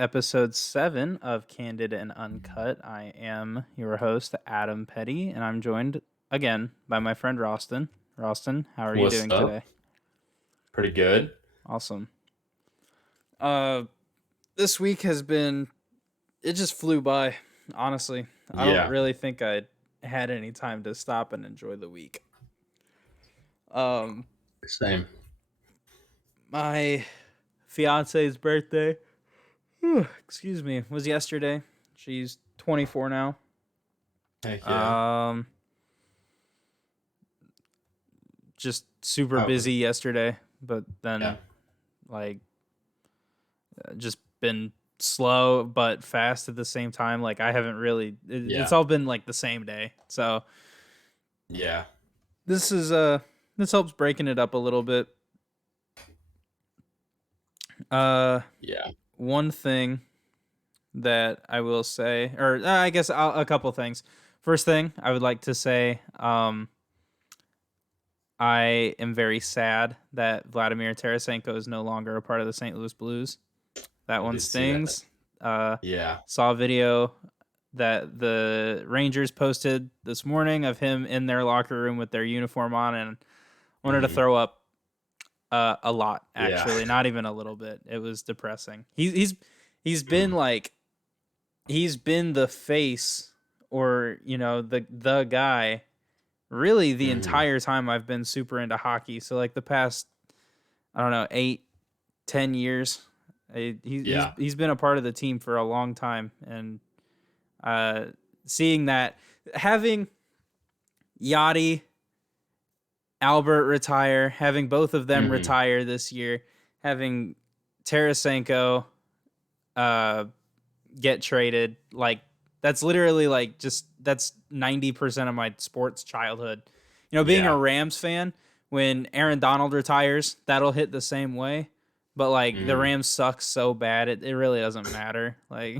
episode 7 of Candid and Uncut. I am your host, Adam Petty, and I'm joined again by my friend Roston. Roston, how are you What's doing up? today? Pretty good. Awesome. Uh, this week has been, it just flew by, honestly. I don't Yeah, really think I had any time to stop and enjoy the week. Um, same. my fiance's birthday, excuse me, was yesterday. She's 24 now. Heck yeah. Um, just super Oh, busy yesterday, but yeah, then like just been slow but fast at the same time. Like I haven't really it's yeah, all been like the same day. So yeah, this is this helps breaking it up a little bit. Uh yeah. One thing that I will say, or I guess a couple things. First thing I would like to say, I am very sad that Vladimir Tarasenko is no longer a part of the St. Louis Blues. That I one did see that. stings. Uh, Yeah. saw a video that the Rangers posted this morning of him in their locker room with their uniform on, and wanted to Hmm. throw up a lot. Yeah. Actually, not even a little bit. It was depressing. He's been like he's been the face, or the guy, really the Hmm. entire time I've been super into hockey. So like the past, I don't know, 8-10 years. Yeah. He's been a part of the team for a long time, and uh, seeing that, having Yachty, Albert retire, having both of them Hmm. retire this year, having Tarasenko uh, get traded, like that's literally like just that's 90% of my sports childhood. Being a Yeah. Rams fan, when Aaron Donald retires, that'll hit the same way. But like the Hmm. Rams suck so bad, it really doesn't matter. Like,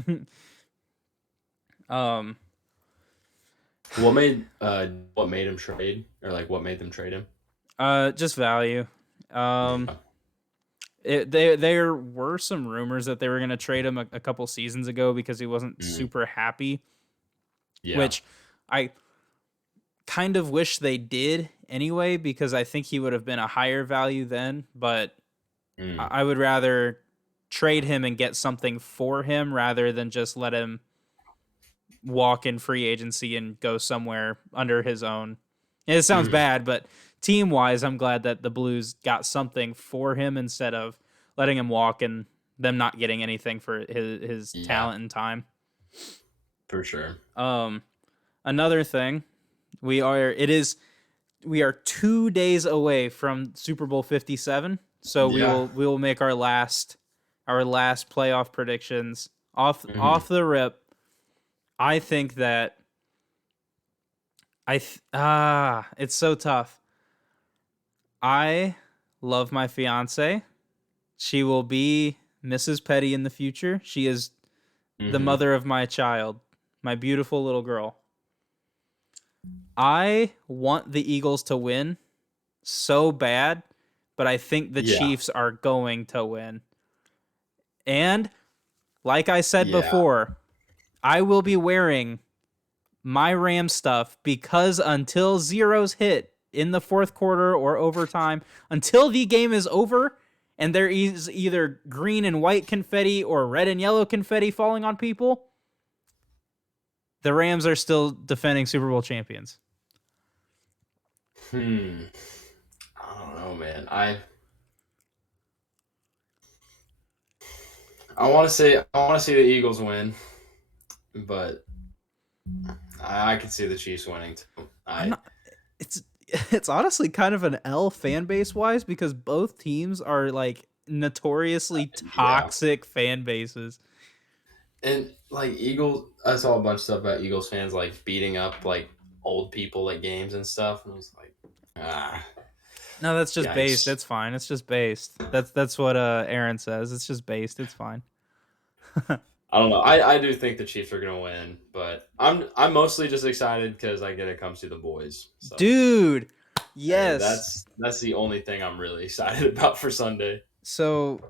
um, What made him trade, or like what made them trade him? just value. Um, Yeah. there were some rumors that they were gonna trade him a couple seasons ago because he wasn't Hmm. super happy, Yeah. which I kind of wish they did anyway, because I think he would have been a higher value then. But Mm. I would rather trade him and get something for him rather than just let him walk in free agency and go somewhere under his own. It sounds Hmm. bad, but team wise, I'm glad that the Blues got something for him instead of letting him walk and them not getting anything for his Yeah, talent and time. for sure. Um, Another thing, we are 2 days away from Super Bowl 57, so Yeah. we will make our last playoff predictions Hmm. off the rip. I think that it's so tough. I love my fiance. She will be Mrs. Petty in the future. She is the Hmm. mother of my child, my beautiful little girl. I want the Eagles to win so bad, but I think the Yeah. Chiefs are going to win. And like I said Yeah. before, I will be wearing my Ram stuff because until zeros hit in the fourth quarter or overtime, until the game is over and there is either green and white confetti or red and yellow confetti falling on people, the Rams are still defending Super Bowl champions. Hmm. I don't know, man. I want to see the Eagles win, but I can see the Chiefs winning too. I'm I not it's it's honestly kind of an L fan base wise because both teams are like notoriously Yeah, toxic fan bases. and like Eagles, I saw a bunch of stuff about Eagles fans like beating up like old people at games and stuff, and I was like, ah, No, that's just based. yikes. It's fine. It's just based. That's what Aaron says. It's just based. It's fine. I don't know. I do think the Chiefs are gonna win, but I'm mostly just excited because I get to come see the boys. So Dude, and yes. that's the only thing I'm really excited about for Sunday. So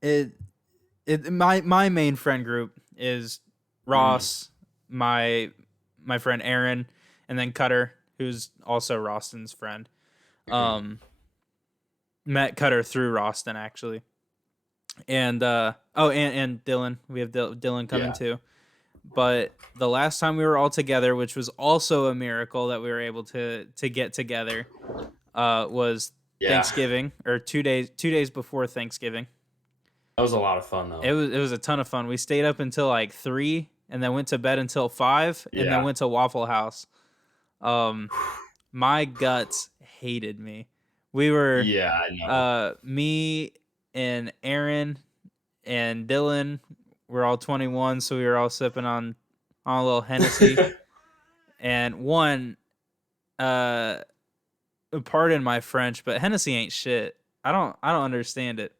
it My main friend group is Mm, Ross, my friend Aaron, and then Cutter, who's also Roston's friend. mhm. Met Cutter through Roston actually, and and Dylan. We have Dylan coming Yeah. too. But the last time we were all together, which was also a miracle that we were able to get together, was Yeah. Thanksgiving or 2 days before Thanksgiving. That was a lot of fun though. It was a ton of fun. We stayed up until like 3, and then went to bed until 5, and then Yeah. went to Waffle House. Um, my guts hated me. We were Yeah, I know. me and Aaron and Dylan. We're all 21, so we were all sipping on a little Hennessy. And one, uh, pardon my French, but Hennessy ain't shit. I don't understand it.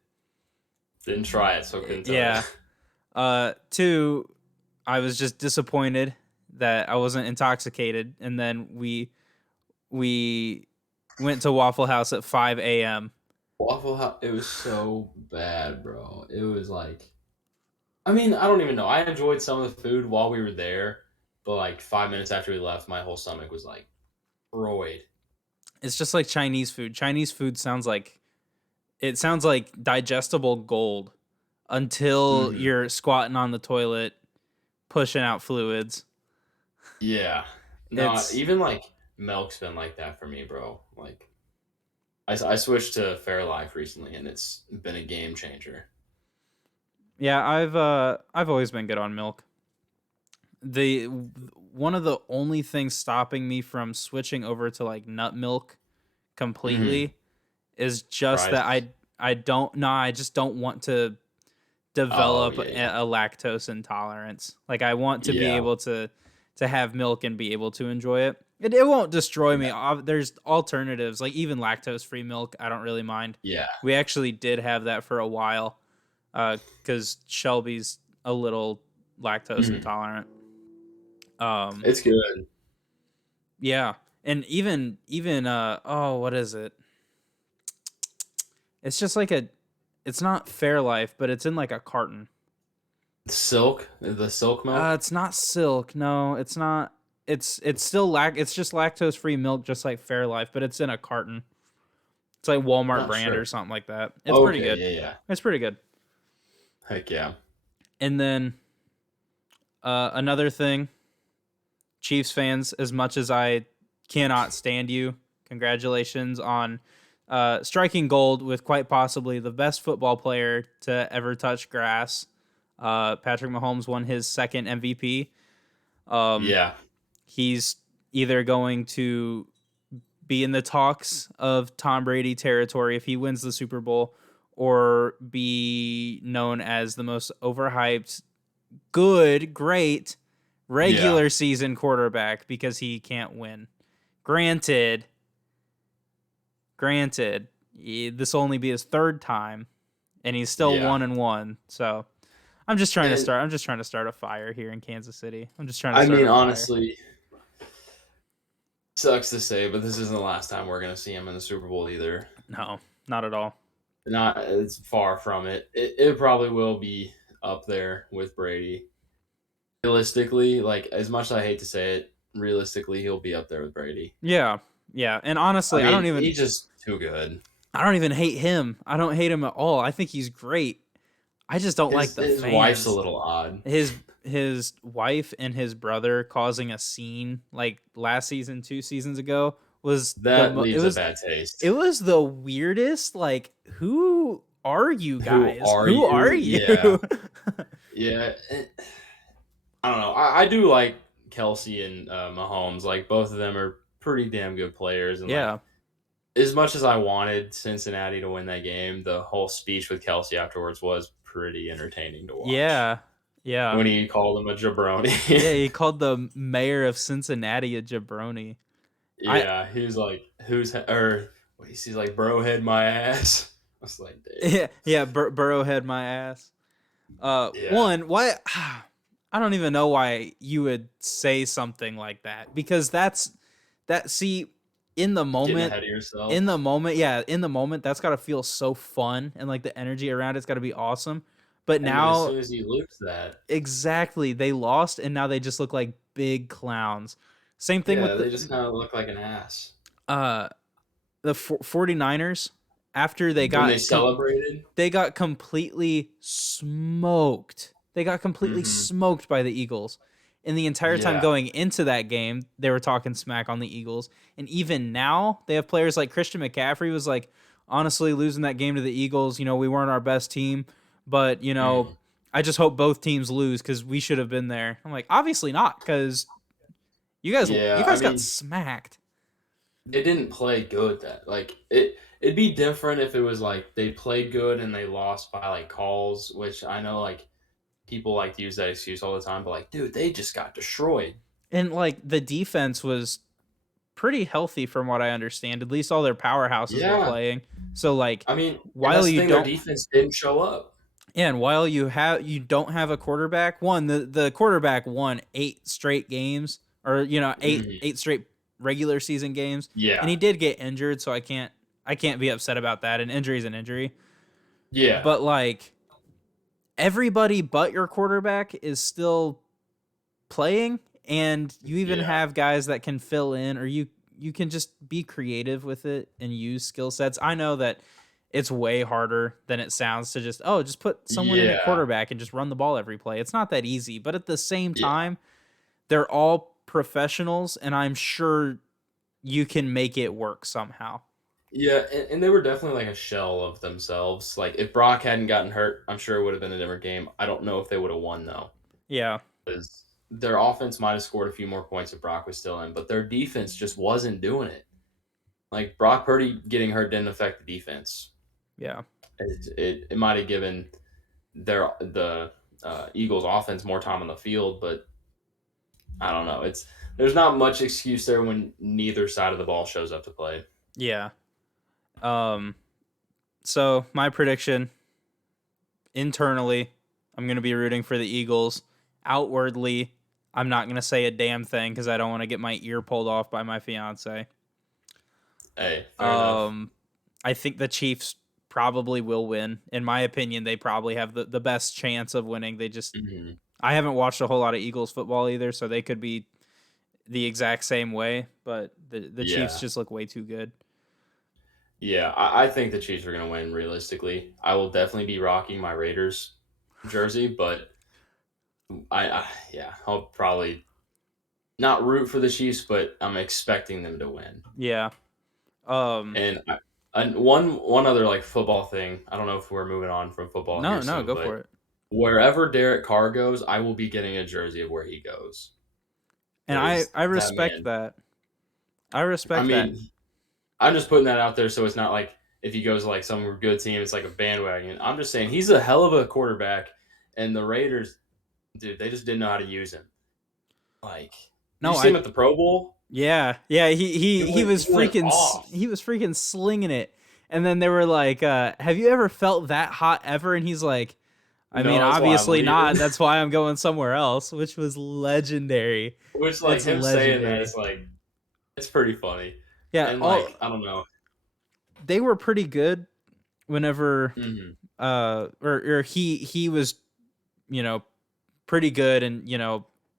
Didn't try it, so couldn't tell you. Yeah. Two, I was just disappointed that I wasn't intoxicated, and then we went to Waffle House at 5 a.m. Waffle House, it was so bad, bro. It was like, I mean, I don't even know. I enjoyed some of the food while we were there, but like 5 minutes after we left, my whole stomach was like, Freud. It's just like Chinese food. Chinese food sounds like digestible gold until Hmm. you're squatting on the toilet pushing out fluids. Yeah. No, It's even like milk's been like that for me, bro. Like, I switched to Fairlife recently, and it's been a game changer. yeah, I've always been good on milk. The One of the only things stopping me from switching over to like nut milk Hmm. completely is just that Fries. I don't no, I just don't want to Oh, develop yeah, yeah. a lactose intolerance. Like I want to be Yeah. able to have milk and be able to enjoy it. It won't destroy me. Yeah. There's alternatives, like even lactose free milk. I don't really mind. Yeah. We actually did have that for a while, because Shelby's a little lactose Mhm. intolerant. Um, It's good. yeah, and even oh, what is it? It's just like it's not Fairlife, but it's in like a carton. Silk, the silk milk. It's not Silk. No, it's not. It's still it's just lactose free milk, just like Fairlife, but it's in a carton. It's like Walmart Not brand or sure. something like that. It's pretty Okay, good. yeah, yeah. It's pretty good. Heck yeah. And then another thing, Chiefs fans, as much as I cannot stand you, congratulations on striking gold with quite possibly the best football player to ever touch grass. Patrick Mahomes won his second MVP. Um, Yeah. he's either going to be in the talks of Tom Brady territory if he wins the Super Bowl, or be known as the most overhyped, great Yeah. regular season quarterback because he can't win. Granted, granted, this will only be his third time, and he's still Yeah. 1-1. So And I'm just trying to start a fire here in Kansas City. I'm just trying to I start mean, a fire. honestly, sucks to say, but this isn't the last time we're gonna see him in the Super Bowl either. No, not at all. Not, it's far from it. It probably will be up there with Brady. Realistically, like as much as I hate to say it, realistically, he'll be up there with Brady. Yeah, yeah. And I honestly, mean, he's just too good. I don't even hate him. I don't hate him at all. I think he's great. I just don't like the His wife's a fans. little odd. His wife and his brother causing a scene like last season, 2 seasons ago was That leaves a bad taste. it was the weirdest. Like, who are you Who guys? are Who are you? Yeah, you? yeah. I don't know. I do like Kelsey and Mahomes. Like both of them are pretty damn good players, and like Yeah, as much as I wanted Cincinnati to win that game, the whole speech with Kelsey afterwards was pretty entertaining to watch. yeah, yeah, When he called him a jabroni. yeah. He called the mayor of Cincinnati a jabroni. I Yeah, he was like, "Who's or what?" He's like, "Bro, head my ass." I was like, "Damn." Yeah, yeah. Burrow had my ass. Yeah, One, why? I don't even know why you would say something like that, because that. See, in the getting moment, ahead of yourself. yeah, in the moment, that's got to feel so fun, and like the energy around it's got to be awesome. But And then as now, soon as you lose that, exactly, they lost, and now they just look like big clowns. Same thing yeah, with they just kind of look like an ass. uh the 49ers after they When they got celebrated, they got completely smoked. They got completely hmm smoked by the Eagles. And the entire time yeah, going into that game, they were talking smack on the Eagles. And even now, they have players like Christian McCaffrey was like, honestly, losing that game to the Eagles, we weren't our best team, but mm, I just hope both teams lose because we should have been there. I'm like, obviously not, because you yeah. I guys got mean, smacked. they didn't play good. That like it'd be different if it was like they played good and they lost by like calls, which I know like people like to use that excuse all the time. But like, dude, they just got destroyed. And like the defense was pretty healthy from what I understand. At least all their powerhouses were Yeah, playing. So like I mean, and while that's the you thing. Their don't defense didn't show up. and while you don't have a quarterback, the quarterback won 8 straight games, or eight Mhm. eight straight regular season games, and Yeah, he did get injured, so I can't be upset about that. An injury is an injury. yeah, But like everybody but your quarterback is still playing, and you even yeah, have guys that can fill in, or you can just be creative with it and use skill sets. I know that it's way harder than it sounds to just put someone in at yeah, quarterback and just run the ball every play. It's not that easy, but at the same yeah, time, they're all professionals, and I'm sure you can make it work somehow. yeah. And they were definitely like a shell of themselves. Like if Brock hadn't gotten hurt, I'm sure it would have been a different game. I don't know if they would have won though, Yeah. because their offense might have scored a few more points if Brock was still in, but their defense just wasn't doing it. Like Brock Purdy getting hurt didn't affect the defense. Yeah. It might have given the Eagles offense more time on the field, but I don't know. There's not much excuse there when neither side of the ball shows up to play. Yeah. Um so my prediction, internally, I'm going to be rooting for the Eagles. Outwardly, I'm not going to say a damn thing because I don't want to get my ear pulled off by my fiance. Hey, fair enough. Um, I think the Chiefs probably will win. In my opinion, they probably have the best chance of winning. hmm I haven't watched a whole lot of Eagles football either, so they could be the exact same way, but the Chiefs Yeah, just look way too good. yeah. I think the Chiefs are going to win. Realistically, I will definitely be rocking my Raiders jersey, but yeah, I'll probably not root for the Chiefs, but I'm expecting them to win. Yeah. Um, And one other like football thing. I don't know if we're moving on from football here no, no, soon, go but for it. wherever Derek Carr goes, I will be getting a jersey of where he goes And I because I that respect man. that. I I respect that. mean, I'm just putting that out there so it's not like if he goes to like some good team, it's like a bandwagon. I'm just saying he's a hell of a quarterback, and the Raiders, dude, they just didn't know how to use him. Like, did you No, see him I at the Pro Bowl? Yeah, yeah, He went off. he was freaking slinging it. And then they were like, "Have you ever felt that hot ever?" And he's like, "I mean, No, that's why I'm obviously leaving. not. That's why I'm going somewhere else," which was legendary. Which like It's him saying that legendary. is like it's pretty funny, Yeah, and all like I don't know. they were pretty good whenever hmm or he was, you know, pretty good, and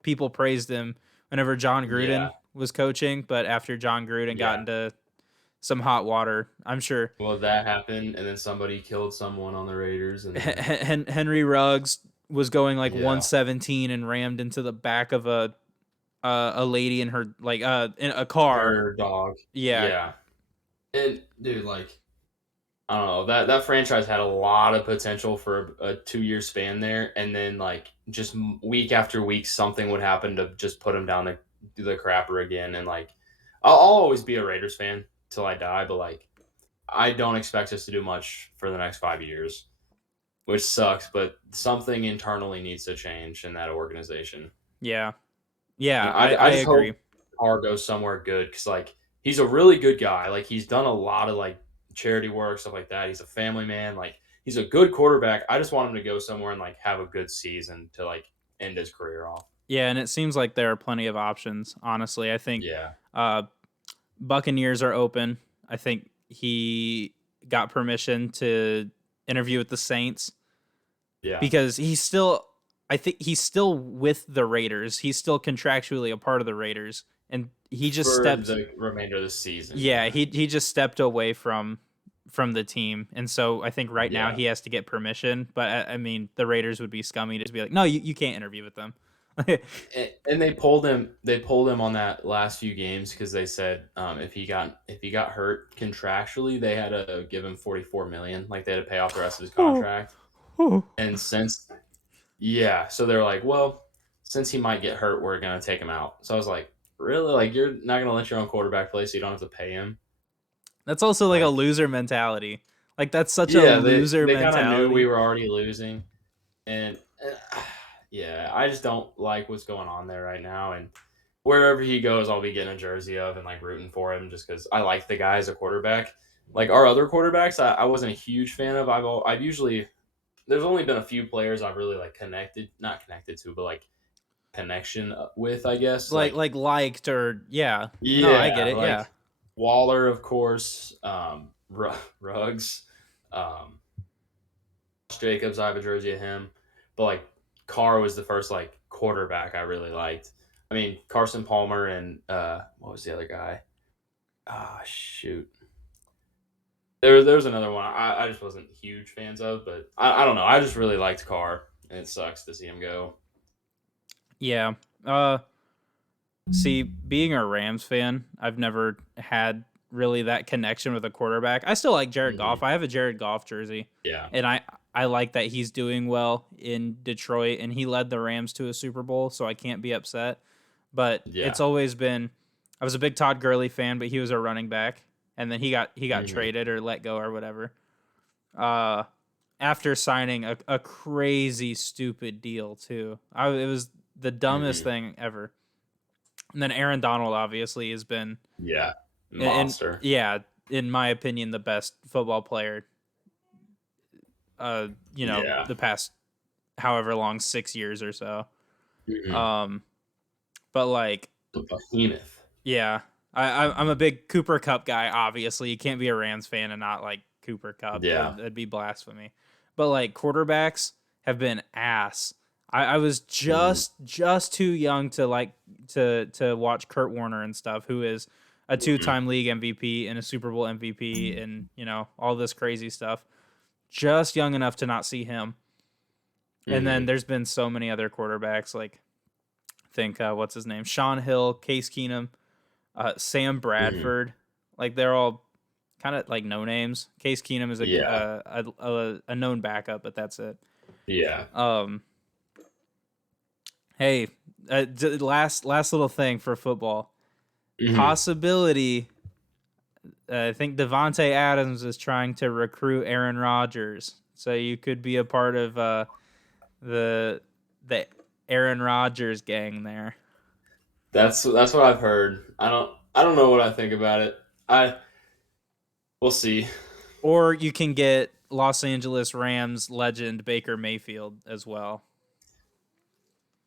people praised him whenever John Yeah. Gruden was coaching, but after John Gruden got Yeah. into some hot water, I'm sure Well, that happened, and then somebody killed someone on the Raiders, and then Henry Ruggs was going like yeah, 117 and rammed into the back of a lady in her in a car. her dog. Yeah, Yeah, and dude, like I don't know that franchise had a lot of potential for a 2 year span there, and then like just week after week, something would happen to just put him down the crapper again, and like I'll always be a Raiders fan till I die, but like I don't expect us to do much for the next 5 years, which sucks. But something internally needs to change in that organization. yeah, yeah. And I I just agree. hope Carr goes somewhere good because like he's a really good guy. Like he's done a lot of like charity work stuff like that. He's a family man. Like he's a good quarterback. I just want him to go somewhere and like have a good season to like end his career off. Yeah, and it seems like there are plenty of options. Honestly, I think Yeah. uh, Buccaneers are open. I think he got permission to interview with the Saints. Yeah. because he's still, I think he's still with the Raiders. He's still contractually a part of the Raiders, and he just For stepped. the remainder of the season, Yeah, yeah. he just stepped away from the team, and so I think right now Yeah. he has to get permission. But I mean, the Raiders would be scummy to just be like, no, you can't interview with them. And they pulled him. They pulled him on that last few games because they said if he got hurt contractually, they had to give him 44 million. Like they had to pay off the rest of his Oh, contract. oh. And since yeah, so they're like, well, since he might get hurt, we're gonna take him out. So I was like, really? Like you're not gonna let your own quarterback play, so you don't have to pay him? That's also like a Like loser mentality. Like that's such a yeah, loser they kind of knew we mentality. were already losing, and yeah, I just don't like what's going on there right now. And wherever he goes, I'll be getting a jersey of and like rooting for him just because I like the guy as a quarterback. Like our other quarterbacks, I wasn't a huge fan of. I've usually there's only been a few players I've really like not connected to, but like connection with, I guess. Like Liked or yeah. No, I get yeah, it. Yeah. like Waller, of course, Ruggs, Jacobs. I have a jersey of him, but like Carr was the first like quarterback I really liked. I mean Carson Palmer and what was the other guy? Ah, shoot. There's another one I just wasn't huge fans of, but I don't know. I just really liked Carr, and it sucks to see him go. Yeah. Uh See, being a Rams fan, I've never had really that connection with a quarterback. I still like Jared Hmm. Goff. I have a Jared Goff jersey, Yeah, and I like that he's doing well in Detroit, and he led the Rams to a Super Bowl, so I can't be upset. But it's yeah, always been, I was a big Todd Gurley fan, but he was a running back, and then he got hmm, traded or let go or whatever. Uh, After signing a crazy stupid deal too, it was the dumbest hmm, thing ever. And then Aaron Donald obviously has been, yeah, and monster. yeah, in my opinion, the best football player. Yeah, The past however long, 6 years or so. hmm, Um, but like, the behemoth. yeah, I'm a big Cooper Cup guy. Obviously, you can't be a Rams fan and not like Cooper Cup. Yeah, That'd be blasphemy. But like quarterbacks have been ass. I was hmm, just too young to like to watch Kurt Warner and stuff, who is a hmm, two-time league MVP and a Super Bowl MVP and all this crazy stuff. Just young enough to not see him. And then hmm, there's been so many other quarterbacks like think what's his name? Sean Hill, Case Keenum, Sam hmm. Bradford. Like they're all kind of like no names. Case Keenum is Yeah, a known backup, but that's it. yeah, Um, hey, last little thing for football hmm. possibility. I think Devonte Adams is trying to recruit Aaron Rodgers, so you could be a part of the the Aaron Rodgers gang there, That's what I've heard. I don't know what I think about it. I We'll see. or you can get Los Angeles Rams legend Baker Mayfield as well.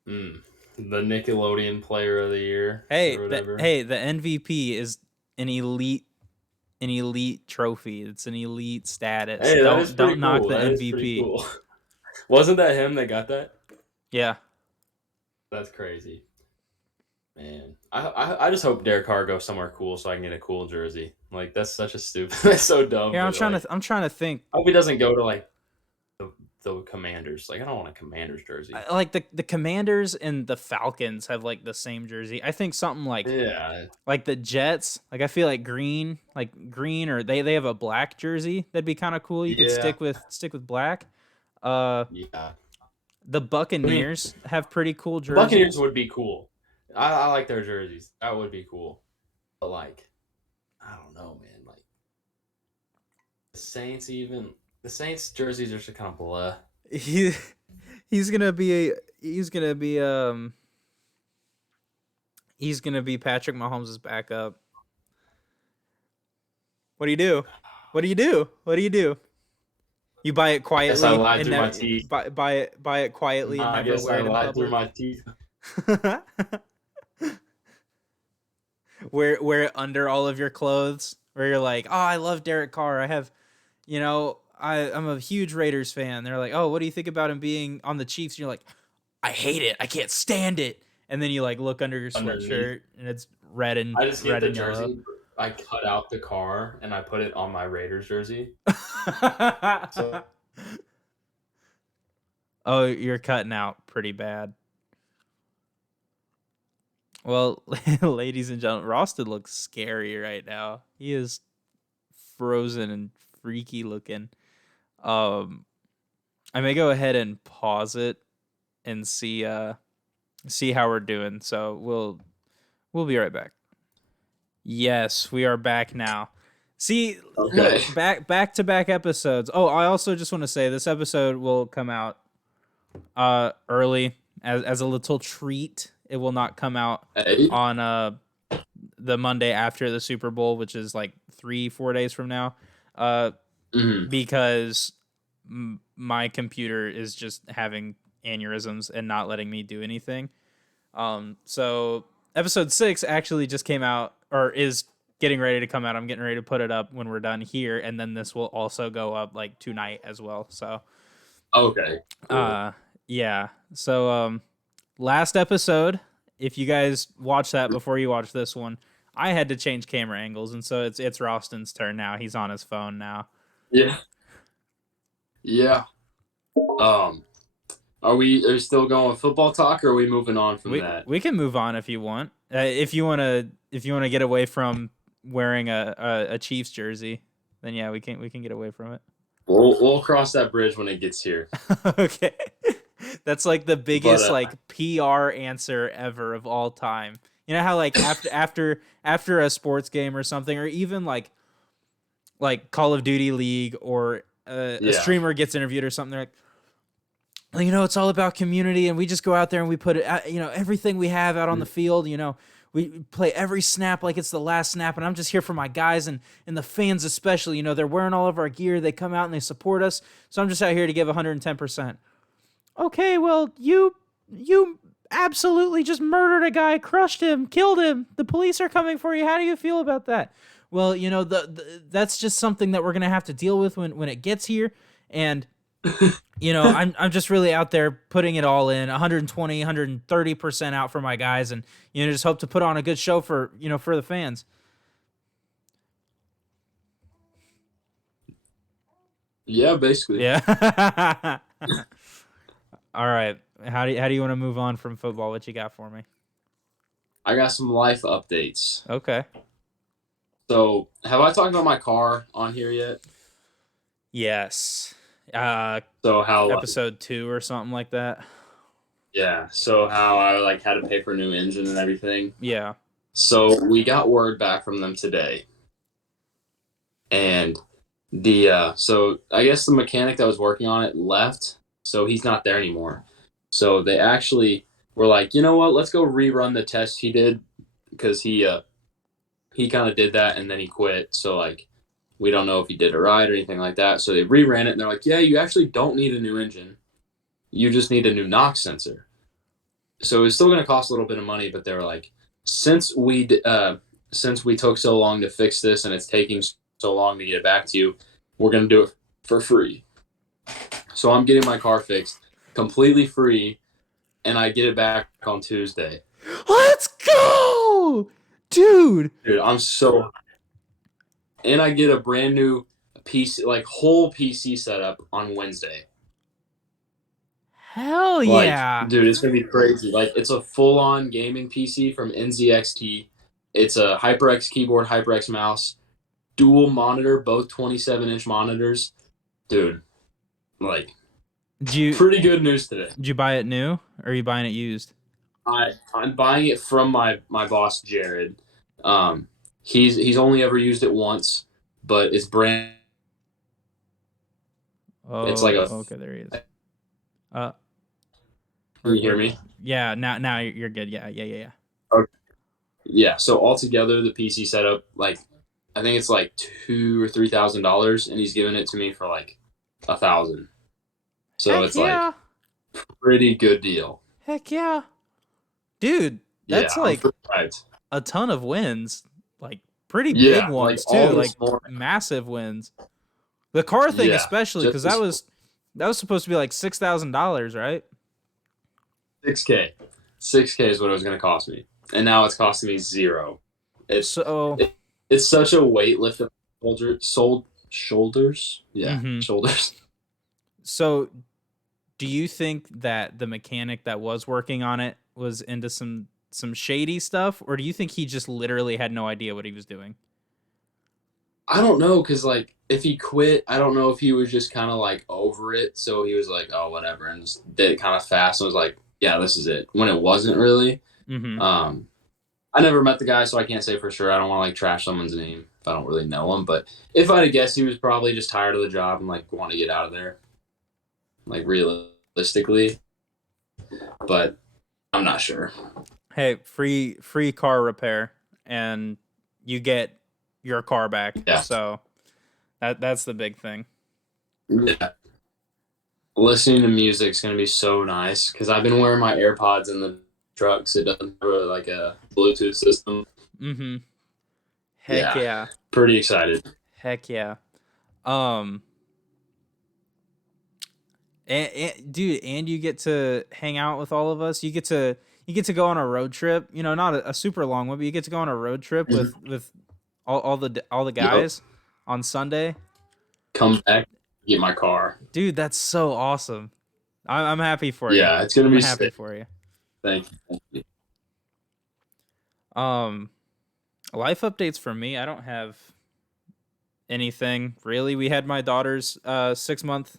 Mm. The Nickelodeon Player of the Year or whatever. The MVP is an elite trophy. It's an elite status. Hey, that is Don't pretty knock cool. the That is pretty MVP. cool. Wasn't that him that got that? Yeah. That's crazy, man. I just hope Derek Carr goes somewhere cool so I can get a cool jersey. Like that's such a stupid. That's so dumb, Here but like I'm trying to think. I hope he doesn't go to like the Commanders. Like I don't want a Commanders jersey. Like the Commanders and the Falcons have like the same jersey. I think something Yeah, like the Jets. Like I feel like green, or they have a black jersey. That'd be kind of cool. You could yeah, stick with black. Uh, yeah. the I mean, Buccaneers have pretty cool the Buccaneers jerseys. would be cool. I like their jerseys. That would be cool. But like, I don't know, man. Like the Saints, even the Saints jerseys are just kind of blah. He he's gonna be he's gonna be Patrick Mahomes' backup. What do you do? What do you do? What do you do? You buy it I guess I quietly lied and through my never teeth. buy it quietly and I never guess wear I it in lied through public. my teeth. Wear it under all of your clothes. Where you're like, oh, I love Derek Carr. I have, I'm a huge Raiders fan. They're like, oh, what do you think about him being on the Chiefs? And you're like, I hate it. I can't stand it. And then you like look under your Underneath. sweatshirt and it's red and I just get the yellow. jersey. I cut out the car and I put it on my Raiders jersey. So Oh, you're cutting out pretty bad. Well, ladies and gentlemen, Roston looks scary right now. He is frozen and freaky looking. Um, I may go ahead and pause it and see how we're doing. So we'll be right back. Yes, we are back now. See, okay. look, back to back episodes. Oh, I also just want to say this episode will come out early as a little treat. It will not come out Hey. on the Monday after the Super Bowl, which is like 3-4 days from now. Because my computer is just having aneurysms and not letting me do anything. So episode 6 actually just came out, or is getting ready to come out. I'm getting ready to put it up when we're done here, and then this will also go up like tonight as well. So Okay. Cool. Yeah. So last episode, if you guys watch that before you watch this one, I had to change camera angles, and so it's Roston's turn now. He's on his phone now. Yeah. Yeah. Are we still going with football talk, or are we moving on from that? We can move on if you want. If you want to get away from wearing a Chiefs jersey, then yeah, we can get away from it. We'll cross that bridge when it gets here. Okay. That's like the biggest like PR answer ever of all time. You know how like after a sports game or something, or even like Call of Duty League, or a streamer gets interviewed or something, they're like, well, you know, it's all about community, and we just go out there and we put it, everything we have out on the field. You know, we play every snap like it's the last snap, and I'm just here for my guys and the fans especially. You know, they're wearing all of our gear, they come out and they support us, so I'm just out here to give 110%. Okay, well, you absolutely just murdered a guy, crushed him, killed him. The police are coming for you. How do you feel about that? Well, you know, that's just something that we're gonna have to deal with when it gets here, and you know, I'm just really out there putting it all in, 120, 130% out for my guys, and you know, just hope to put on a good show for the fans. Yeah, basically. Yeah. All right. How do you want to move on from football? What you got for me? I got some life updates. Okay. So, have I talked about my car on here yet? Yes. So how episode 2 or something like that. Yeah. So how I had to pay for a new engine and everything. Yeah. So we got word back from them today, and so I guess the mechanic that was working on it left, so he's not there anymore. So they actually were like, you know what? Let's go rerun the test he did, because he kind of did that and then he quit. So we don't know if he did it right or anything like that. So they reran it, and they're like, yeah, you actually don't need a new engine. You just need a new NOx sensor. So it's still going to cost a little bit of money, but they were like, since we took so long to fix this and it's taking so long to get it back to you, we're going to do it for free. So I'm getting my car fixed completely free, and I get it back on Tuesday. Let's go! Dude, I'm so... And I get a brand new PC, whole PC setup on Wednesday. Hell yeah. Dude, it's going to be crazy. It's a full-on gaming PC from NZXT. It's a HyperX keyboard, HyperX mouse, dual monitor, both 27-inch monitors. Dude, pretty good news today. Did you buy it new, or are you buying it used? I'm buying it from my boss, Jared. He's only ever used it once, but it's brand. Oh, it's okay, there he is. Can you hear me? Yeah, now you're good. Yeah. Okay. Yeah, so altogether the PC setup, I think it's $2,000 or $3,000, and he's giving it to me for $1,000. So it's pretty good deal. Heck yeah, dude. That's a ton of wins. Pretty big ones too. Massive wins. The car thing Yeah, especially, because just that was supposed to be like $6,000, right? 6K. 6K is what it was going to cost me, and now it's costing me zero. It, So, it's such a weight lift of shoulders. Yeah, hmm shoulders. so do you think that the mechanic that was working on it was into some shady stuff, or do you think he just literally had no idea what he was doing? I don't know, cause like if he quit, I don't know if he was just kind of like over it, so he was like, oh whatever, and just did it kind of fast and was like, yeah, this is it. When it wasn't really. Mm-hmm. Um, I never met the guy, so I can't say for sure. I don't want to like trash someone's name if I don't really know him. But if I had to guess, he was probably just tired of the job and like want to get out of there, like realistically. But I'm not sure. Hey, free car repair, and you get your car back. Yeah, So that's the big thing. yeah. Listening to music is gonna be so nice because I've been wearing my AirPods in the trucks. It doesn't have like a Bluetooth system. Mm-hmm. Heck Yeah, yeah. pretty excited. Heck yeah. Um, dude, and you get to hang out with all of us. You get to go on a road trip. You know, not a super long one, but you get to go on a road trip Mhm. with all the Yep. guys on Sunday. Come back, get my car. Dude, that's so awesome. I'm happy for you. Yeah, it's gonna I'm be happy sick. for you. Thank you. Thank you. Um, life updates for me. I don't have anything really. We had my daughter's 6 month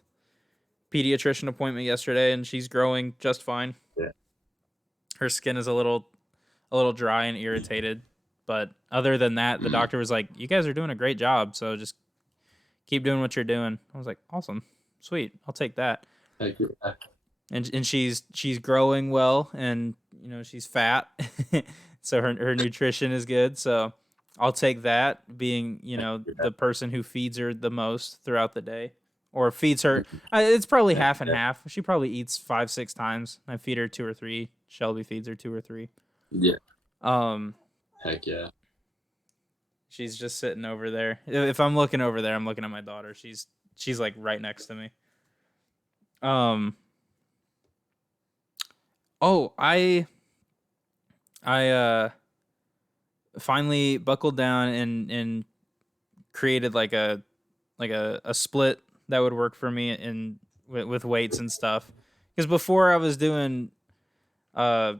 pediatrician appointment yesterday, and she's growing just fine. Yeah. Her skin is a little dry and irritated, but other than that, the Mm, doctor was like, "You guys are doing a great job, so just keep doing what you're doing." I was like, "Awesome, sweet, I'll take that." thank you. And she's growing well, and you know she's fat, so her nutrition is good. So I'll take that. Being you know the person who feeds her the most throughout the day, or feeds her, it's probably Heck half and yeah. half. She probably eats 5 6 times. I feed her 2 or 3. Shelby feeds her 2 or 3. Yeah. Um, Heck yeah. she's just sitting over there. If I'm looking over there, I'm looking at my daughter. She's like right next to me. Um. Oh, I finally buckled down and created like a split that would work for me in with weights and stuff. Because before I was doing uh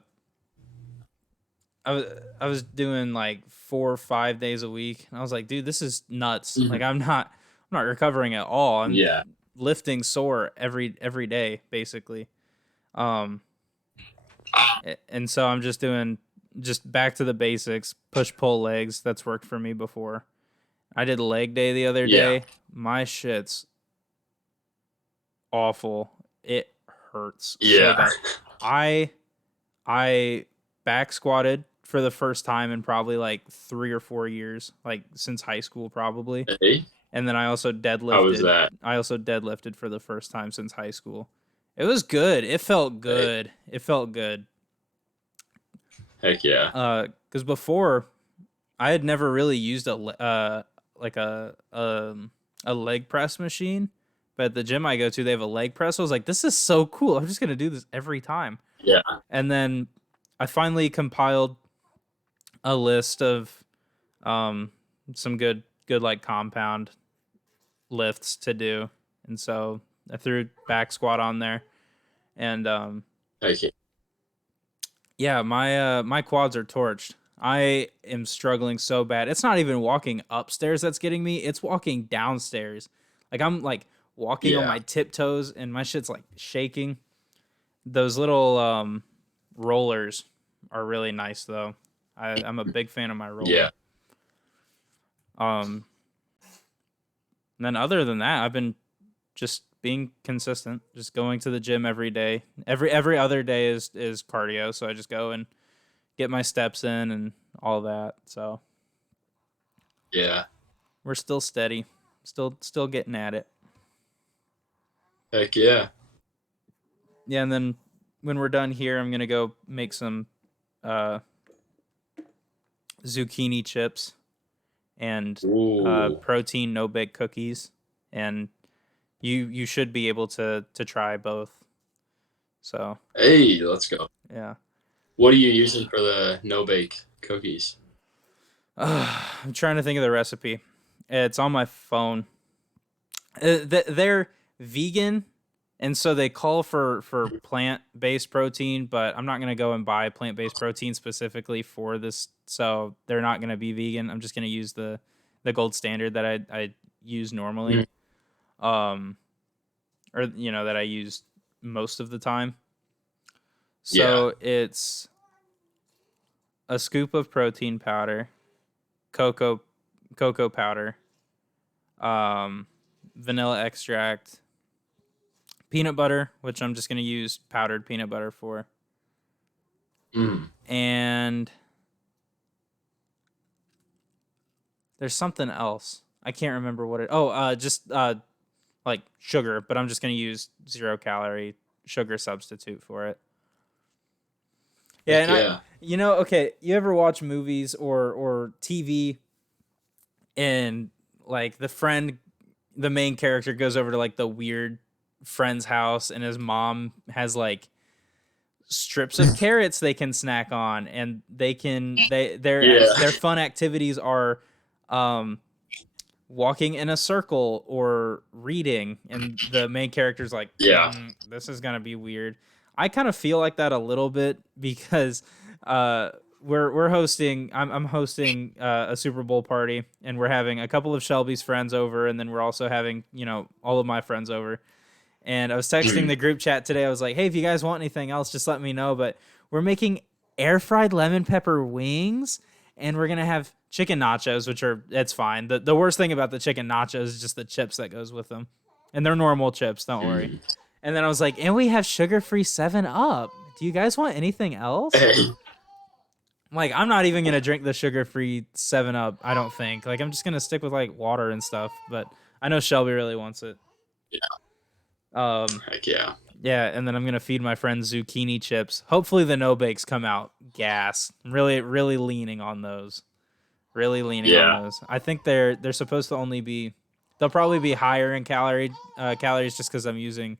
I was I was doing like 4 or 5 days a week, and I was like, dude, this is nuts. Like Mhm. I'm not recovering at all. I'm Yeah. lifting sore every day basically. Um, and so I'm just doing just back to the basics, push pull legs. That's worked for me before. I did leg day the other Yeah. day. My shit's awful. It hurts so Yeah. bad. I I back squatted for the first time in probably like 3 or 4 years, like since high school probably. Hey, And then I also how was deadlifted. that? I also deadlifted for the first time since high school. It was good. It felt Hey, good. It felt good. heck yeah. Because before I had never really used like a leg press machine, but at the gym I go to, they have a leg press. I was like, this is so cool. I'm just gonna do this every time. Yeah. And then I finally compiled a list of um some good like compound lifts to do, and so I threw back squat on there, and Heck yeah. yeah, my quads are torched. I am struggling so bad. It's not even walking upstairs that's getting me. It's walking downstairs. Like I'm like walking on Yeah. my tiptoes and my shit's like shaking. Those little rollers are really nice though. I'm a big fan of my roller. Yeah. Um and then other than that, I've been just being consistent, just going to the gym every day. Every other day is cardio, so I just go and get my steps in and all that. So Yeah. we're still steady, still getting at it. Heck yeah. Yeah, and then when we're done here, I'm gonna go make some uh, zucchini chips and Ooh. protein no bake cookies, and you should be able to try both. So Hey, let's go. yeah. What are you using for the no bake cookies? I'm trying to think of the recipe. It's on my phone. They're vegan, and so they call for plant based protein. But I'm not gonna go and buy plant based protein specifically for this, so they're not gonna be vegan. I'm just gonna use the gold standard that I use normally, Mhm. um, or that I use most of the time. Yeah. So it's a scoop of protein powder, cocoa cocoa powder, um, vanilla extract, peanut butter, which I'm just going to use powdered peanut butter for, Mm. and there's something else. I can't remember what it. Oh, just like sugar, but I'm just going to use 0 calorie sugar substitute for it. Yeah, Heck and yeah. okay, you ever watch movies or TV and like the main character goes over to like the weird friend's house and his mom has like strips of carrots they can snack on, and Yeah. their fun activities are um walking in a circle or reading, and the main character's like, Yeah. this is gonna be weird. I kind of feel like that a little bit because uh we're hosting I'm hosting a Super Bowl party, and we're having a couple of Shelby's friends over, and then we're also having all of my friends over. And I was texting Mm. the group chat today. I was like, hey, if you guys want anything else, just let me know. But we're making air fried lemon pepper wings, and we're going to have chicken nachos, it's fine. The worst thing about the chicken nachos is just the chips that goes with them. And they're normal chips, don't worry. Mm. And then I was like, and we have sugar-free 7 Up. Do you guys want anything else? Hey. Like, I'm not even going to drink the sugar-free 7 Up, I don't think. Like, I'm just going to stick with, like, water and stuff. But I know Shelby really wants it. Heck yeah. Yeah, and then I'm gonna feed my friends zucchini chips. Hopefully the no bakes come out gas. I'm really, really leaning on those. Really leaning Yeah. on those. I think they're supposed to only be. They'll probably be higher in calories just because I'm using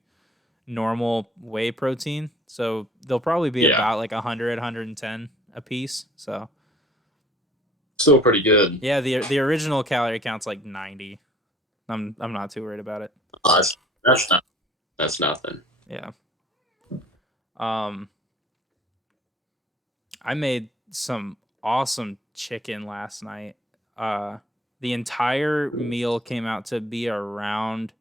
normal whey protein. So they'll probably be Yeah. about like 100, 110 a piece. So Still pretty good. yeah, the original calorie count's like 90. I'm not too worried about it. Oh, that's nothing. Yeah. I made some awesome chicken last night. The entire meal came out to be around.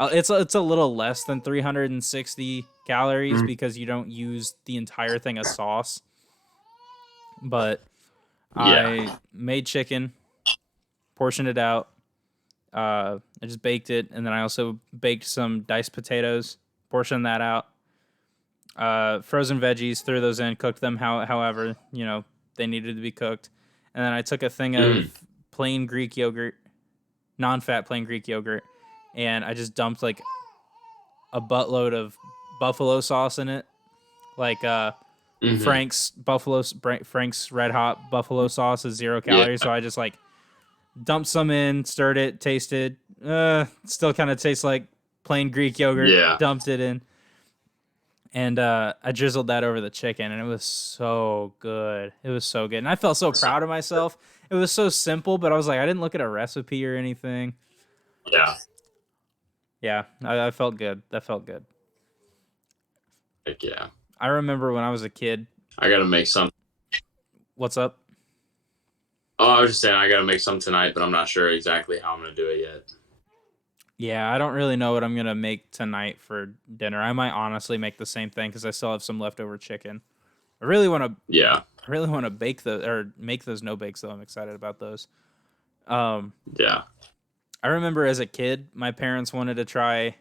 It's a little less than 360 calories because you don't use the entire thing of sauce. But Yeah. I made chicken, portioned it out. I just baked it, and then I also baked some diced potatoes, portioned that out. Frozen veggies, threw those in, cooked them however they needed to be cooked, and then I took a thing of plain Greek yogurt, non-fat plain Greek yogurt, and I just dumped like a buttload of buffalo sauce in it, like Frank's Red Hot buffalo sauce is 0 calories, so I just like dumped some in, stirred it, tasted. Still kind of tastes like plain Greek yogurt. Yeah. Dumped it in. And I drizzled that over the chicken, and it was so good. It was so good. And I felt so proud of myself. It was so simple, but I was like, I didn't look at a recipe or anything. Yeah. Yeah, I felt good. That felt good. Heck yeah. I remember when I was a kid. I gotta make some. What's up? Oh, I was just saying I gotta make some tonight, but I'm not sure exactly how I'm gonna do it yet. Yeah, I don't really know what I'm going to make tonight for dinner. I might honestly make the same thing because I still have some leftover chicken. I really want to bake those or make those no bakes though. I'm excited about those. Yeah. I remember as a kid, my parents wanted to try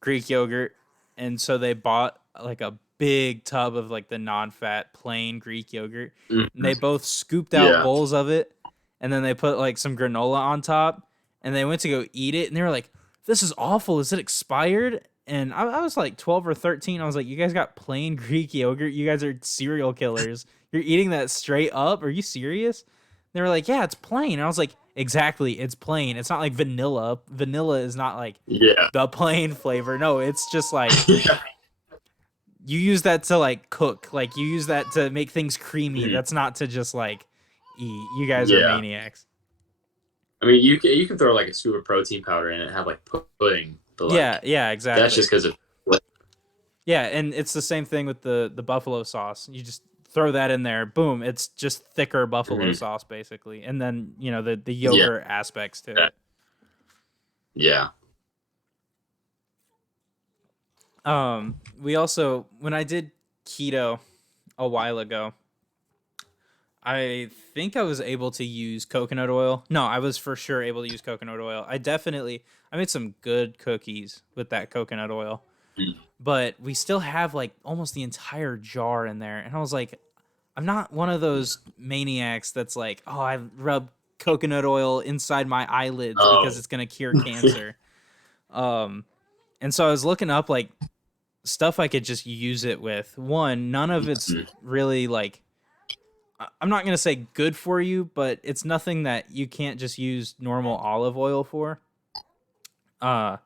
Greek yogurt, and so they bought like a big tub of like the non-fat plain Greek yogurt. Mhm. And they both scooped out Yeah. bowls of it, and then they put like some granola on top, and they went to go eat it, and they were like, "This is awful. Is it expired?" And I was like 12 or 13. I was like, "You guys got plain Greek yogurt? You guys are serial killers. You're eating that straight up? Are you serious?" They were like, "Yeah, it's plain." And I was like, exactly. It's plain. It's not like vanilla. Vanilla is not like Yeah. the plain flavor. No, it's just like Yeah. you use that to like cook. Like you use that to make things creamy. Mhm. That's not to just like eat. You guys are Yeah. maniacs. I mean, you can throw like a scoop of protein powder in it and have like pudding, but Yeah, like yeah, that's exactly. just because of Yeah, and it's the same thing with the buffalo sauce. You just throw that in there, boom, it's just thicker buffalo Mhm. sauce basically. And then, the Yeah. yogurt aspects to it. Yeah. We also when I did keto a while ago, I think I was able to use coconut oil. No, I was for sure able to use coconut oil. I made some good cookies with that coconut oil. Mhm. But we still have like almost the entire jar in there. And I was like, I'm not one of those maniacs that's like, oh, I rub coconut oil inside my eyelids because Oh. it's gonna cure cancer. Um, and so I was looking up like stuff I could just use it with. One, none of it's Mhm. really like I'm not gonna say good for you, but it's nothing that you can't just use normal olive oil for. Uh,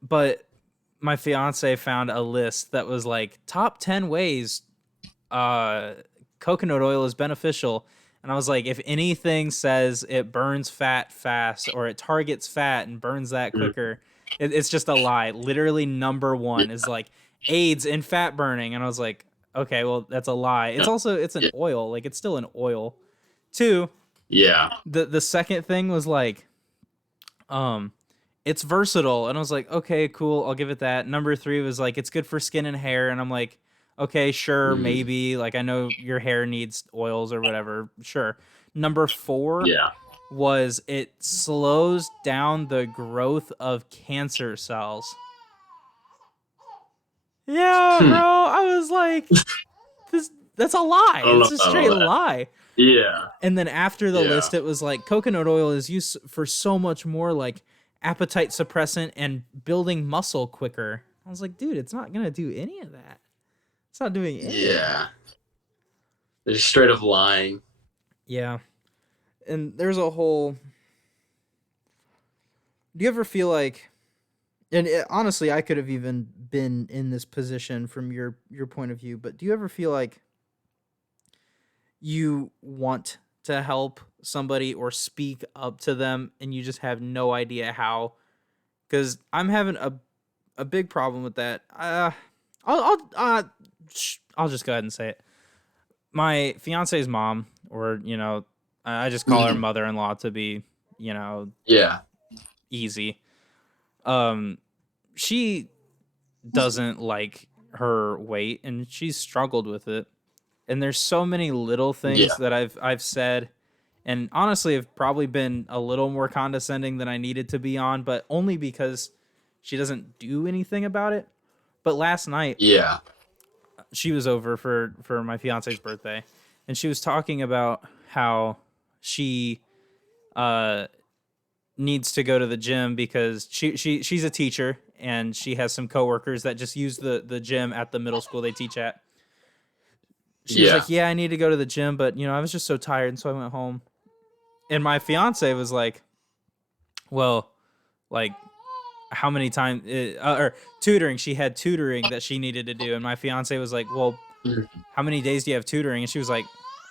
but my fiance found a list that was like top 10 ways uh coconut oil is beneficial, and I was like, if anything says it burns fat fast or it targets fat and burns that Mhm. quicker, it's just a lie. Literally number Yeah. one is like aids in fat burning, and I was like, okay, well, that's a lie. It's an Yeah. oil, like it's still an oil. Two, Yeah. the second thing was like um it's versatile, and I was like, okay, cool, I'll give it that. Number three was like it's good for skin and hair, and I'm like, okay, sure, Mhm. maybe, like I know your hair needs oils or whatever, sure. Number four Yeah. was it slows down the growth of cancer cells. Yeah, bro, Hmm. I was like, that's a lie. I don't know It's a about all straight that. lie. Yeah. And then after the Yeah. list, it was like coconut oil is used for so much more, like appetite suppressant and building muscle quicker. I was like, dude, it's not gonna do any of that. It's not doing any of that. Yeah. They're just straight up lying. Yeah. And there's a whole. Do you ever feel like, and honestly, I could have even been in this position from your point of view, but do you ever feel like you want to help somebody or speak up to them and you just have no idea how? Because I'm having a big problem with that. I'll just go ahead and say it. My fiance's mom, or I just call her Mhm. mother-in-law to be you know Yeah. easy. She doesn't like her weight, and she's struggled with it. And there's so many little things Yeah. that I've said, and honestly, have probably been a little more condescending than I needed to be on, but only because she doesn't do anything about it. But last night, Yeah. she was over for my fiance's birthday, and she was talking about how she uh needs to go to the gym because she's a teacher, and she has some coworkers that just use the gym at the middle school they teach at. She was Yeah. like, "Yeah, I need to go to the gym, but I was just so tired, and so I went home." And my fiance was like, "Well, like how many times or tutoring? She had tutoring that she needed to do." And my fiance was like, "Well, Mhm. how many days do you have tutoring?" And she was like,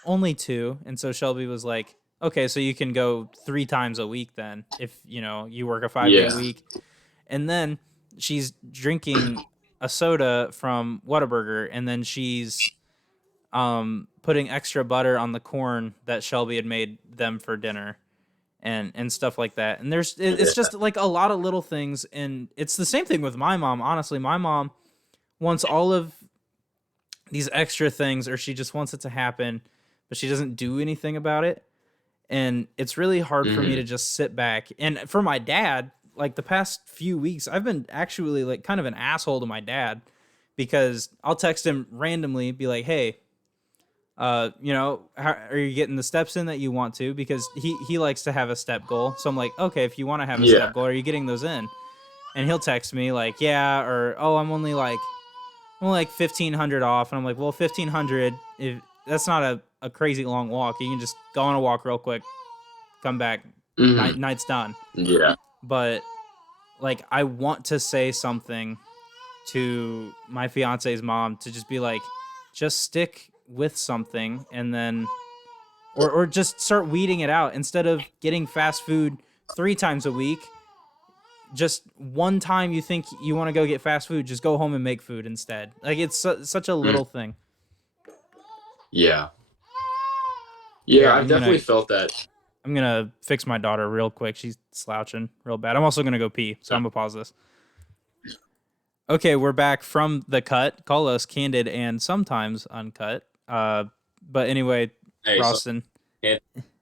"Only two." And so Shelby was like, "Okay, so you can go 3 times a week then, if you work a 5 day Yeah. week." And then she's drinking a soda from Whataburger, and then she's putting extra butter on the corn that Shelby had made them for dinner, and stuff like that. And it's Yeah. just like a lot of little things, and it's the same thing with my mom. Honestly, my mom wants all of these extra things, or she just wants it to happen, but she doesn't do anything about it. And it's really hard for me to Mhm. just sit back. And for my dad, like the past few weeks, I've been actually like kind of an asshole to my dad, because I'll text him randomly, be like, "Hey, how are you getting the steps in that you want to?" Because he likes to have a step goal. So I'm like, okay, if you want to have a Yeah. step goal, are you getting those in? And he'll text me like, yeah, or oh, I'm only like 1,500 off, and I'm like, well, 1,500, if that's not a crazy long walk, you can just go on a walk real quick. come back, Mhm. night's done. Yeah. But like, I want to say something to my fiance's mom to just be like, just stick with something, and then or just start weeding it out instead of getting fast food 3 times a week. Just one time you think you want to go get fast food, just go home and make food instead. Like, it's such a little thing. Yeah. Here, Yeah, I've definitely felt that. I'm gonna fix my daughter real quick. She's slouching real bad. I'm also gonna go pee, so I'm gonna pause this. Okay, we're back from the cut. Call us candid and sometimes uncut. But anyway, Hey, Roston.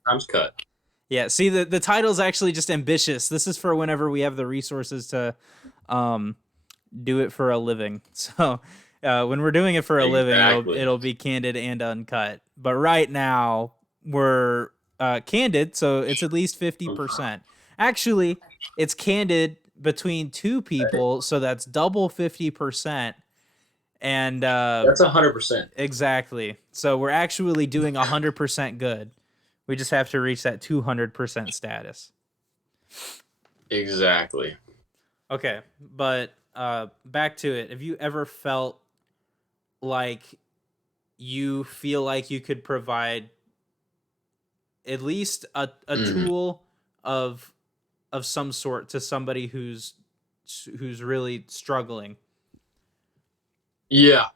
time's cut. Yeah, see, the title's actually just ambitious. This is for whenever we have the resources to do it for a living. So when we're doing it for a living, it'll be candid and uncut. But right now, we're candid, so it's at least 50%. Actually, it's candid between 2 people, so that's double 50%. And That's 100%. exactly. So we're actually doing 100% good. We just have to reach that 200% status. Exactly. Okay, but back to it. Have you ever felt like you feel like you could provide at least a tool of some sort to somebody who's really struggling? Yeah.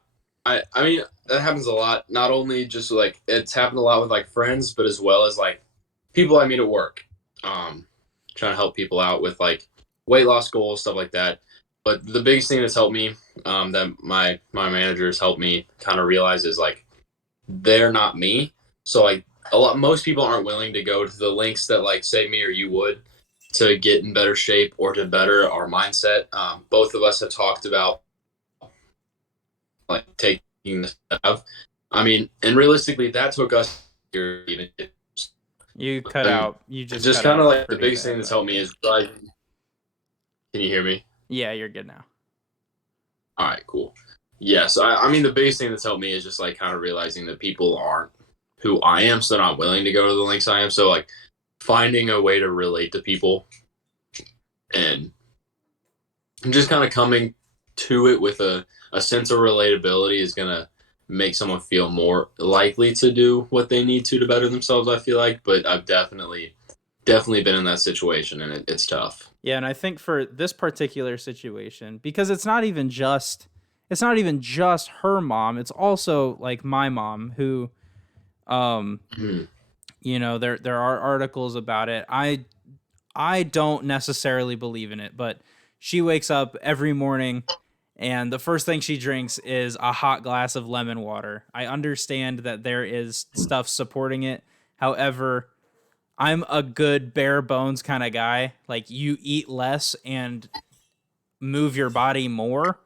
I mean, that happens a lot. Not only just like it's happened a lot with like friends, but as well as like people I meet at work. Trying to help people out with like weight loss goals, stuff like that. But the biggest thing that's helped me, that my managers helped me kind of realize is like they're not me. So like most people aren't willing to go to the links that like say me or you would to get in better shape or to better our mindset. Both of us have talked about like taking the step. I mean, and realistically, that took us even. You cut out. You just kind of like the biggest thing that's helped me is like. Can you hear me? Yeah, you're good now. All right, cool. Yes, I mean the biggest thing that's helped me is just like kind of realizing that people aren't who I am, so they're not willing to go to the links I am. So like finding a way to relate to people and just kind of coming to it with a sense of relatability is gonna make someone feel more likely to do what they need to better themselves, I feel like. But I've definitely been in that situation, and it's tough. Yeah, and I think for this particular situation, because it's not even just her mom, it's also like my mom who you know, there are articles about it. I don't necessarily believe in it, but she wakes up every morning and the first thing she drinks is a hot glass of lemon water. I understand that there is stuff supporting it. However, I'm a good bare bones kind of guy. Like, you eat less and move your body more,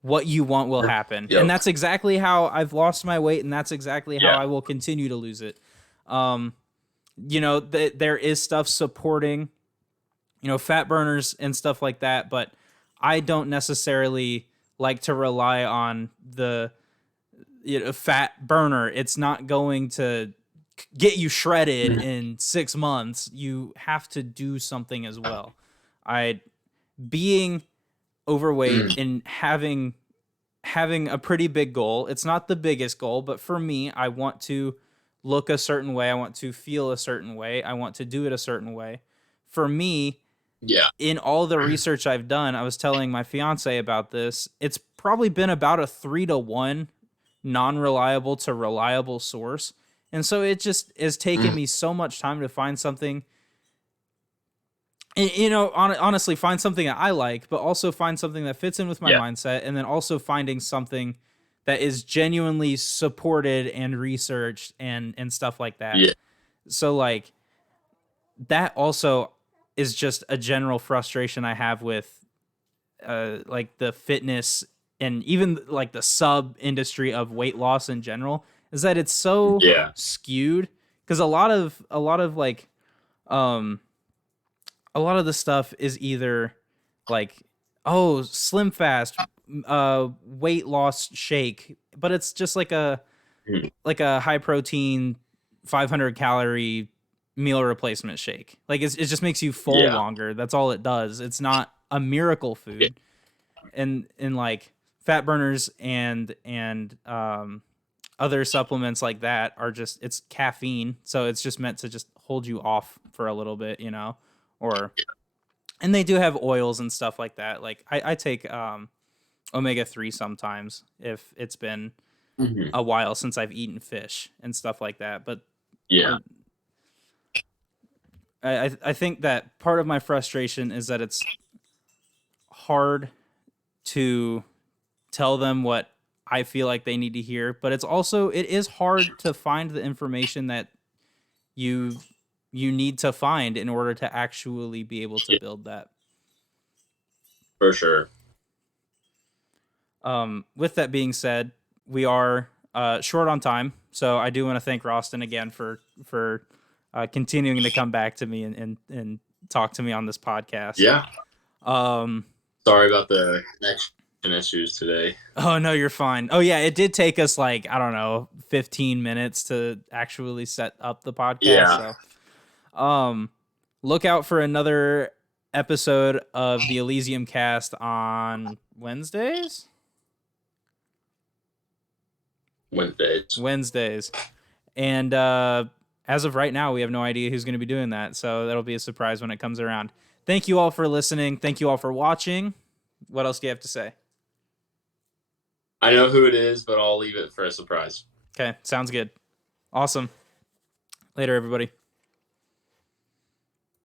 what you want will happen. Yep. And that's exactly how I've lost my weight, and that's exactly how I will continue to lose it. You know, there is stuff supporting, you know, fat burners and stuff like that, but I don't necessarily like to rely on the fat burner. It's not going to get you shredded in 6 months. You have to do something as well. Being overweight and having a pretty big goal. It's not the biggest goal, but for me, I want to look a certain way. I want to feel a certain way. I want to do it a certain way. For me, in all the research I've done, I was telling my fiance about this. It's probably been about a 3-to-1 non-reliable to reliable source. And so it just is taking me so much time to find something, you know, honestly, find something that I like, but also find something that fits in with my mindset, and then also finding something that is genuinely supported and researched and stuff like that. Yeah. So like that also is just a general frustration I have with like the fitness and even like the sub industry of weight loss in general, is that it's so skewed, because a lot of like a lot of the stuff is either like, oh, Slim Fast weight loss shake, but it's just like a high protein 500 calorie meal replacement shake. Like it just makes you full Yeah. longer. That's all it does. It's not a miracle food. Yeah. And like fat burners and other supplements like that are just, it's caffeine, so it's just meant to just hold you off for a little bit, you know. Or and they do have oils and stuff like that. Like I take omega-3 sometimes if it's been Mhm. a while since I've eaten fish and stuff like that. But Yeah. I think that part of my frustration is that it's hard to tell them what I feel like they need to hear, but it is hard to find the information that you need to find in order to actually be able to build that. For sure. With that being said, we are short on time, so I do want to thank Roston again for continuing to come back to me and talk to me on this podcast. Yeah. Um, Sorry about the connection issues today. Oh no, you're fine. Oh yeah, it did take us like, I don't know, 15 minutes to actually set up the podcast. Yeah. So, look out for another episode of the Elysium Cast on Wednesdays. And as of right now, we have no idea who's going to be doing that, so that'll be a surprise when it comes around. Thank you all for listening. Thank you all for watching. What else do you have to say? I know who it is, but I'll leave it for a surprise. Okay, sounds good. Awesome. Later, everybody.